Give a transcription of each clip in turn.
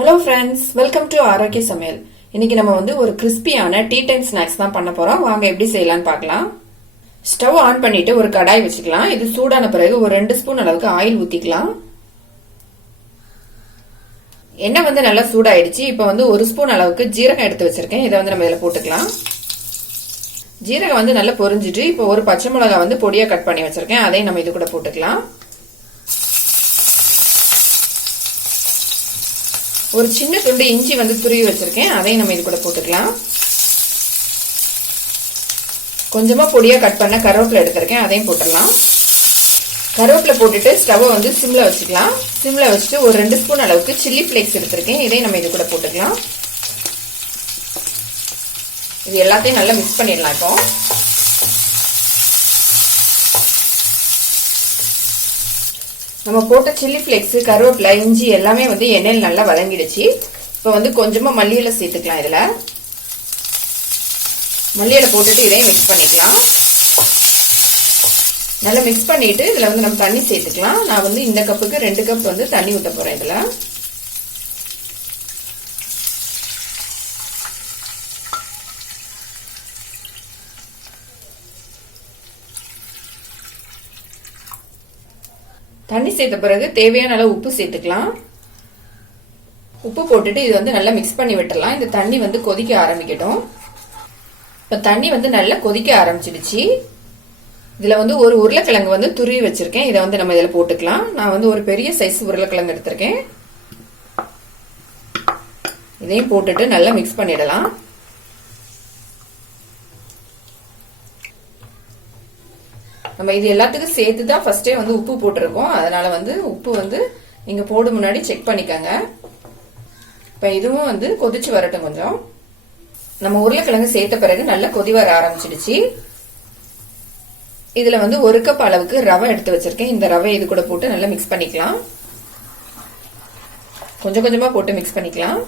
Hello friends, welcome to ஆரோக்கிய சமையல். இன்னைக்கு நம்ம ஒரு கிறிஸ்பியான டீ டைம் ஸ்நாக்ஸ் தான் பண்ண போறோம். வாங்க எப்படி செய்யலாம்னு பார்க்கலாம். ஸ்டவ் ஆன் பண்ணிட்டு ஒரு கடாய் வச்சுக்கலாம். இது சூடான பிறகு ஒரு 2 ஸ்பூன் அளவுக்கு ஆயில் ஊத்திக்கலாம். எண்ணெய் நல்லா சூடாயிடுச்சு. இப்போ 1 ஸ்பூன் அளவுக்கு ஜீரகம் எடுத்து வச்சிருக்கேன். இதை நம்ம இதில் போட்டுக்கலாம். ஜீரகம் நல்லா பொரிஞ்சிட்டு இப்போ ஒரு பச்சை மிளகாய் பொடியா கட் பண்ணி வச்சிருக்கேன். அதையும் நம்ம இது கூட போட்டுக்கலாம். ஒரு சின்ன துண்டு இஞ்சி துருவி வச்சிருக்கேன். அதையும் நம்ம இது கூட போட்டுக்கலாம். கொஞ்சமா பொடியா கட் பண்ண கருவேப்பிலை எடுத்திருக்கேன். அதையும் போட்டுடலாம். கருவேப்பிலை போட்டுட்டு ஸ்டவ் சிம்ல வச்சுக்கலாம். சிம்ல வச்சுட்டு ஒரு 2 ஸ்பூன் அளவுக்கு சில்லி ஃபிளேக்ஸ் எடுத்திருக்கேன். இதையும் நம்ம இது கூட போட்டுக்கலாம். இது எல்லாத்தையும் நல்லா மிக்ஸ் பண்ணிடலாம். இப்போ நம்ம போட்ட சில்லி ஃபிளேக்ஸ், கருவேப்பிலை, இஞ்சி எல்லாமே எண்ணெயில் நல்லா வதங்கிடுச்சு. இப்போ கொஞ்சமா மல்லியில சேர்த்துக்கலாம். இதுல மல்லியில போட்டுட்டு இதையும் மிக்ஸ் பண்ணிக்கலாம். நல்லா மிக்ஸ் பண்ணிட்டு இதுல நம்ம தண்ணி சேர்த்துக்கலாம். நான் இந்த கப்புக்கு 2 கப் தண்ணி ஊத்த போறேன். இதுல தண்ணி சேர்த்த பிறகு தேவையான அளவு உப்பு சேர்த்துக்கலாம். உப்பு போட்டுட்டு இது நல்லா மிக்ஸ் பண்ணி விட்டுறலாம். இந்த தண்ணி கொதிக்க ஆரம்பிக்கட்டும். இப்ப தண்ணி நல்லா கொதிக்க ஆரம்பிச்சிடுச்சு. இதுல ஒரு உருளைக்கிழங்கு துருவி வச்சிருக்கேன். இதை நம்ம இதுல போட்டுக்கலாம். நான் ஒரு பெரிய சைஸ் உருளைக்கிழங்கு எடுத்திருக்கேன். இதையும் போட்டுட்டு நல்லா மிக்ஸ் பண்ணிடலாம். நம்ம இது எல்லாத்துக்கும் சேர்த்து தான் ஃபர்ஸ்டே உப்பு போட்டிருக்கோம். அதனால உப்பு நீங்க போடும் முன்னாடி செக் பண்ணிக்கங்க. இப்ப இதுவும் கொதிச்சு வரட்டும். கொஞ்சம் நம்ம உருளைக்கிழங்கு சேர்த்த பிறகு நல்லா கொதி வர ஆரம்பிச்சிடுச்சு. இதுல 1 கப் அளவுக்கு ரவை எடுத்து வச்சிருக்கேன். இந்த ரவை இது கூட போட்டு நல்லா மிக்ஸ் பண்ணிக்கலாம். கொஞ்சம் கொஞ்சமா போட்டு மிக்ஸ் பண்ணிக்கலாம்.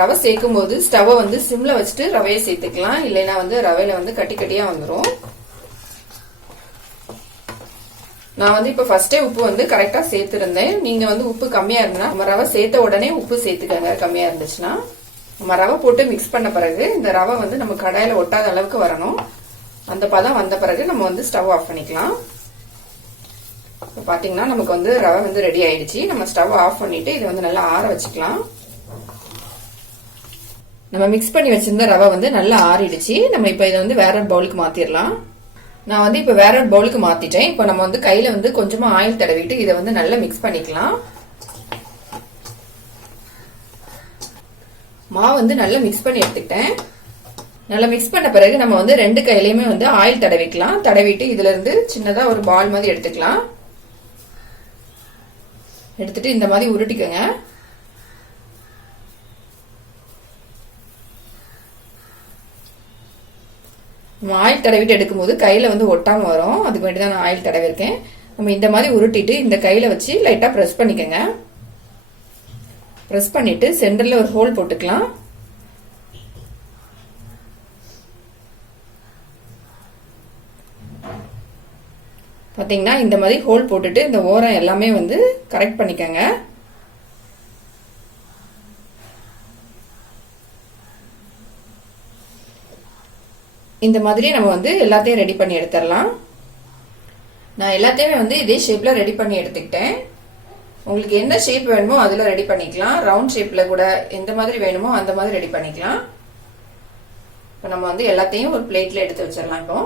ரவை சேர்க்கும் போது ஸ்டவ் சிம்ல வச்சுட்டு ரவையை சேர்த்துக்கலாம். இல்லைன்னா ரவையில கட்டி கட்டியா வந்துடும். நான் இப்ப ஃபர்ஸ்டே உப்பு கரெக்டா சேர்த்திருந்தேன். நீங்க உப்பு கம்மியா இருந்தா நம்ம ரவை சேர்த்த உடனே உப்பு சேர்த்துக்கங்க. கம்மியா இருந்துச்சுன்னா நம்ம ரவை போட்டு மிக்ஸ் பண்ண பிறகு இந்த ரவை நம்ம கடாயில ஒட்டாத அளவுக்கு வரணும். அந்த பதம் வந்த பிறகு நம்ம ஸ்டவ் ஆஃப் பண்ணிக்கலாம். இப்ப பாத்தீங்கன்னா நமக்கு ரவை ரெடி ஆயிடுச்சு. நம்ம ஸ்டவ் ஆஃப் பண்ணிட்டு இதை நல்லா ஆற வச்சுக்கலாம். நம்ம மிக்ஸ் பண்ணி வச்சிருந்த ரவை நல்லா ஆறிடுச்சு. நம்ம இப்ப இதை வேற பவுலுக்கு மாத்திரலாம். நான் இப்ப வேற பவுலுக்கு மாத்திட்டேன். இப்ப நம்ம கையில கொஞ்சமா ஆயில் தடவிட்டு இதை நல்லா மிக்ஸ் பண்ணிக்கலாம். மாவு நல்லா மிக்ஸ் பண்ணி எடுத்துக்கிட்டேன். நல்லா மிக்ஸ் பண்ண பிறகு நம்ம 2 கையிலயுமே ஆயில் தடவிக்கலாம். தடவிட்டு இதுல இருந்து சின்னதா ஒரு பால் மாதிரி எடுத்துக்கலாம். எடுத்துட்டு இந்த மாதிரி உருட்டிக்கங்க. ஆயில் தடவிட்டு எடுக்கும்போது கையில ஒட்டாம வரும். அதுக்கு வேண்டி தான் நான் ஆயில் தடவிருக்கேன். நம்ம இந்த மாதிரி உருட்டிட்டு இந்த கையில வச்சு லைட்டா பிரஸ் பண்ணிக்கங்க. பிரஸ் பண்ணிட்டு சென்டர்ல ஒரு ஹோல் போட்டுக்கலாம். பாத்தீங்கன்னா இந்த மாதிரி ஹோல் போட்டுட்டு இந்த ஓரம் எல்லாமே கரெக்ட் பண்ணிக்கங்க. இந்த மாதிரி நம்ம எல்லாத்தையும் ரெடி பண்ணி எடுத்துடலாம். நான் எல்லாத்தையுமே இதே ஷேப்ல ரெடி பண்ணி எடுத்துக்கிட்டேன். உங்களுக்கு என்ன ஷேப் வேணுமோ அதுல ரெடி பண்ணிக்கலாம். ரவுண்ட் ஷேப்ல கூட எந்த மாதிரி வேணுமோ அந்த மாதிரி ரெடி பண்ணிக்கலாம். இப்போ நம்ம எல்லாத்தையும் ஒரு பிளேட்ல எடுத்து வச்சிடலாம். இப்போ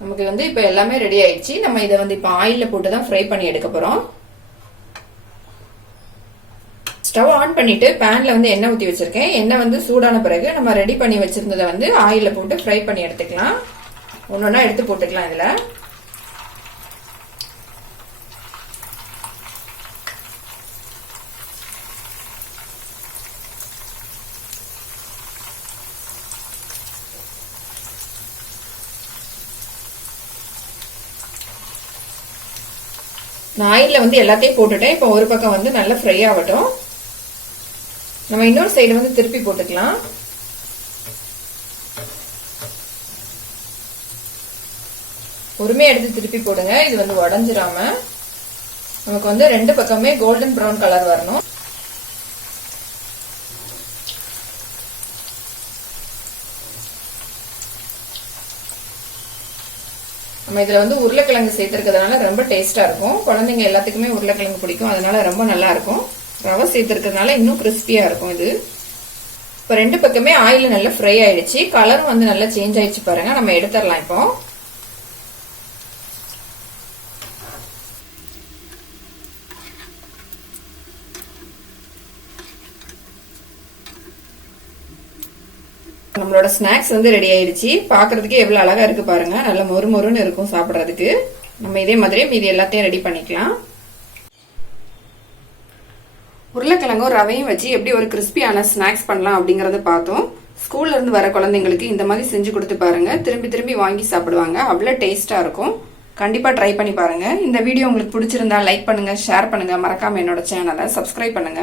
நமக்கு இப்ப எல்லாமே ரெடி ஆயிடுச்சு. நம்ம இதை இப்ப ஆயில்ல போட்டு தான் ஃப்ரை பண்ணி எடுக்க போறோம். ஸ்டவ் ஆன் பண்ணிட்டு பேன்ல எண்ணெய் ஊத்தி வச்சிருக்கேன். எண்ணெய் சூடான பிறகு நம்ம ரெடி பண்ணி வச்சிருந்ததை ஆயில்ல போட்டு ஃப்ரை பண்ணி எடுத்துக்கலாம். ஒன்னொன்னா எடுத்து போட்டுக்கலாம். இதுல நான் ஆயில்ல எல்லாத்தையும் போட்டுட்டேன். இப்போ ஒரு பக்கம் நல்லா ஃப்ரை ஆகட்டும். நம்ம இன்னொரு சைடு வந்து திருப்பி போட்டுக்கலாம். பொறுமையா எடுத்து திருப்பி போடுங்க. இது வந்து உடைஞ்சிராம நமக்கு வந்து ரெண்டு பக்கமே கோல்டன் பிரவுன் கலர் வரணும். நம்ம இதுல வந்து உருளைக்கிழங்கு சேர்த்திருக்கிறதுனால ரொம்ப டேஸ்டா இருக்கும். குழந்தைங்க எல்லாத்துக்குமே உருளைக்கிழங்கு பிடிக்கும், அதனால ரொம்ப நல்லா இருக்கும். ரவை சேர்த்திருக்கிறதுனால இன்னும் கிறிஸ்பியா இருக்கும் இது. இப்ப ரெண்டு பக்கமே ஆயில் நல்லா ஃப்ரை ஆயிடுச்சு. கலரும் வந்து நல்லா சேஞ்ச் ஆயிடுச்சு பாருங்க. நம்ம எடுத்துடலாம். இப்போ நம்மளோட ஸ்நாக்ஸ் வந்து ரெடி ஆயிடுச்சு. பாக்குறதுக்கு எவ்வளவு அழகா இருக்கு பாருங்க. நல்ல மொறு மொறுன்னு இருக்கும் சாப்பிடறதுக்கு. நம்ம இதே மாதிரி மீதி எல்லாத்தையும் ரெடி பண்ணிக்கலாம். உருளைக்கிழங்கும் ரவையும் வச்சு எப்படி ஒரு கிறிஸ்பியான ஸ்நாக்ஸ் பண்ணலாம் அப்படிங்கறத பார்த்தோம். ஸ்கூல்ல இருந்து வர குழந்தைங்களுக்கு இந்த மாதிரி செஞ்சு கொடுத்து பாருங்க. திரும்பி திரும்பி வாங்கி சாப்பிடுவாங்க. அவ்வளவு டேஸ்டா இருக்கும். கண்டிப்பா ட்ரை பண்ணி பாருங்க. இந்த வீடியோ உங்களுக்கு பிடிச்சிருந்தா லைக் பண்ணுங்க, ஷேர் பண்ணுங்க. மறக்காம என்னோட சேனலை சப்ஸ்கிரைப் பண்ணுங்க.